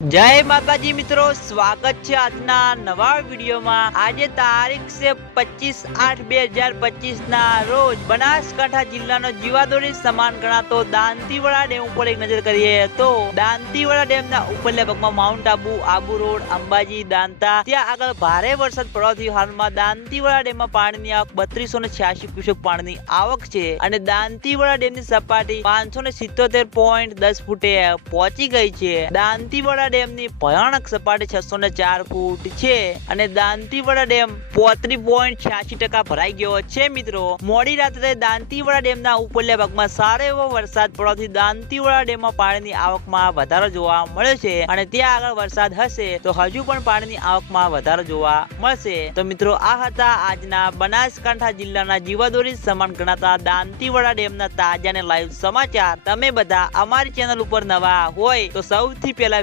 જય માતાજી મિત્રો, સ્વાગત છે આજના નવા વિડીયોમાં. આજે તારીખ છે પચીસ આઠ બે હજાર પચીસ ના રોજ બનાસકાંઠા જિલ્લાનો જીવાદોરી સમાન ગણાતો દાંતીવાડા ડેમ ઉપર એક નજર કરીએ તો દાંતીવાડા ડેમના ઉપરલા ભાગમાં માઉન્ટ આબુ આબુ રોડ, અંબાજી, દાંતા. ત્યાં આગળ ભારે વરસાદ પડવાથી હાલમાં દાંતીવાડા ડેમમાં પાણીની આવક બત્રીસો ને છ્યાસી ક્યુસેક પાણીની આવક છે અને દાંતીવાડા ડેમની સપાટી પાંચસો ને સિત્તોતેર પોઈન્ટ દસ ફૂટે પહોંચી ગઈ છે. દાંતીવાડા ડેમની ભયાનક સપાટી છસો ને ચાર ફૂટ છે અને દાંતીવાડા ડેમ પોત્રી પોઈન્ટ છ્યાસી ટકા ભરાઈ ગયો છે મિત્રો. મોડી રાત્રે દાંતીવાડા ડેમના ઉપરલા ભાગમાં સારો એવો વરસાદ પડવાથી દાંતીવાડા ડેમમાં પાણીની આવકમાં વધારો જોવા મળ્યો છે અને ત્યાં આગળ વરસાદ હશે તો હજુ પણ પાણીની આવકમાં વધારો જોવા મળશે. તો મિત્રો, આ હતા આજના બનાસકાંઠા જિલ્લાના જીવાદોરી સમાન ગણાતા દાંતીવાડા ડેમના તાજા અને લાઈવ સમાચાર. તમે બધા અમારી ચેનલ ઉપર નવા હોય તો સૌથી પહેલા